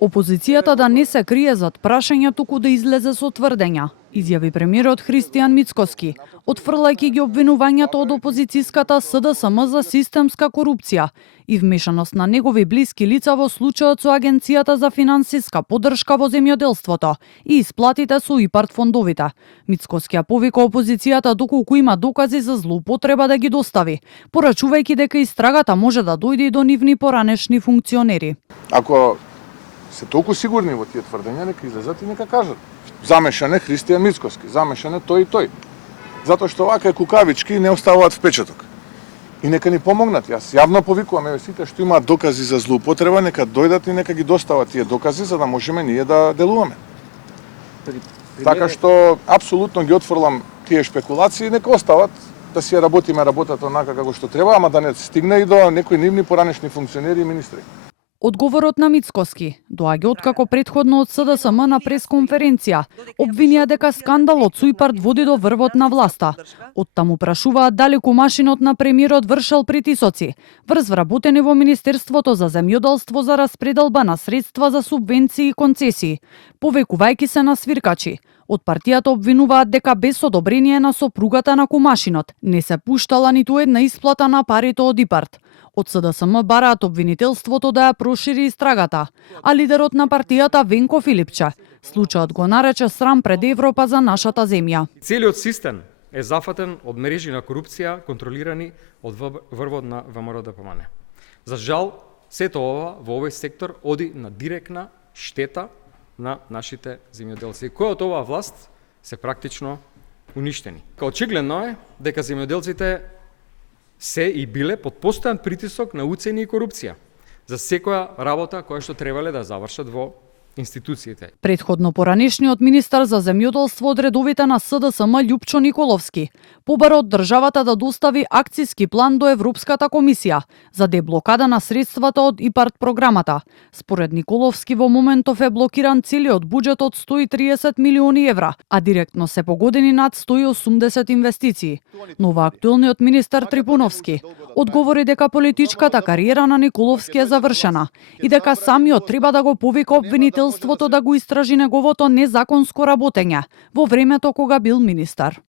Опозицијата да не се крие зад прашања, туку да излезе со тврдења, изјави премиерот Христијан Мицкоски, отфрлајќи ги обвинувањата од опозицијската СДСМ за системска корупција и вмешаност на негови блиски лица во случајот со Агенцијата за финансиска поддршка во земјоделството и исплатите со ИПАРД фондовите. Мицкоски ја повика опозицијата доколку има докази за злоупотреба да ги достави, порачувајќи дека истрагата може да дојде и до нивни поранешни функционери. Ако се толку сигурни во тие тврдења, нека излезат и нека кажат. Замешан е Христијан Мицкоски, замешан е тој и тој. Затоа што вака кукавички не оставуваат впечаток. И нека ни помогнат. Јас јавно повикувам сите што имаат докази за злоупотреба, нека дојдат и нека ги достават тие докази за да можеме ние да делуваме. Така што апсолутно ги отфрлам тие шпекулации, нека остават да си ја работиме работата онака како што треба, ама да не стигне и до некои нивни поранешни функционери и министри. Одговорот на Мицкоски доаѓа откако претходно од СДСМ на пресконференција обвинија дека скандалот со ИПАРД води до врвот на власта. Оттаму прашуваат дали кумашинот на премиерот вршел притисоци врз вработени во Министерството за земјоделство за распределба на средства за субвенции и концесии, повекувајќи се на свиркачи. Од партијата обвинуваат дека без одобрение на сопругата на кумашинот не се пуштала ниту една исплата на парите од ИПАРД. Од СДСМ бараат обвинителството да ја прошири истрагата, а лидерот на партијата Венко Филипче случајот го нарече срам пред Европа за нашата земја. Целиот систем е зафатен од мрежи на корупција контролирани од врвот на ВМРО-ДПМНЕ. За жал, сето ова во овој сектор оди на директна штета на нашите земјоделци. Кој од оваа власт се практично уништени. Очигледно е дека земјоделците се и биле под постојан притисок на уцени и корупција за секоја работа која што требале да завршат во институциите. Претходно поранешниот министар за земјоделство од редовите на СДСМ Љупчо Николовски побара од државата да достави акциски план до Европската комисија за деблокада на средствата од ИПАРД програмата. Според Николовски во моментов е блокиран целиот буџет од 130 милиони евра, а директно се погодени над 180 инвестиции. Но актуелниот министар Трипуновски одговори дека политичката кариера на Николовски е завршена и дека самиот треба да го повика обвинителството да го истражи неговото незаконско работење во времето кога бил министар.